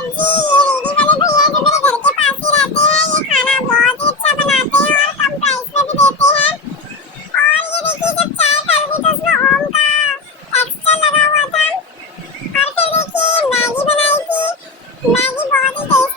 जी, ये रेडी वाले भैया जो मेरे घर के पास ही रहते हैं, ये खाना बहुत ही अच्छा बनाते हैं और कम प्राइस में भी देते हैं। और ये देखिए जब चाय डाल दी तो उसमें ओम का टेक्सचर लगा हुआ था। और फिर देखिए मैगी बनाई थी, मैगी बहुत ही टेस्टी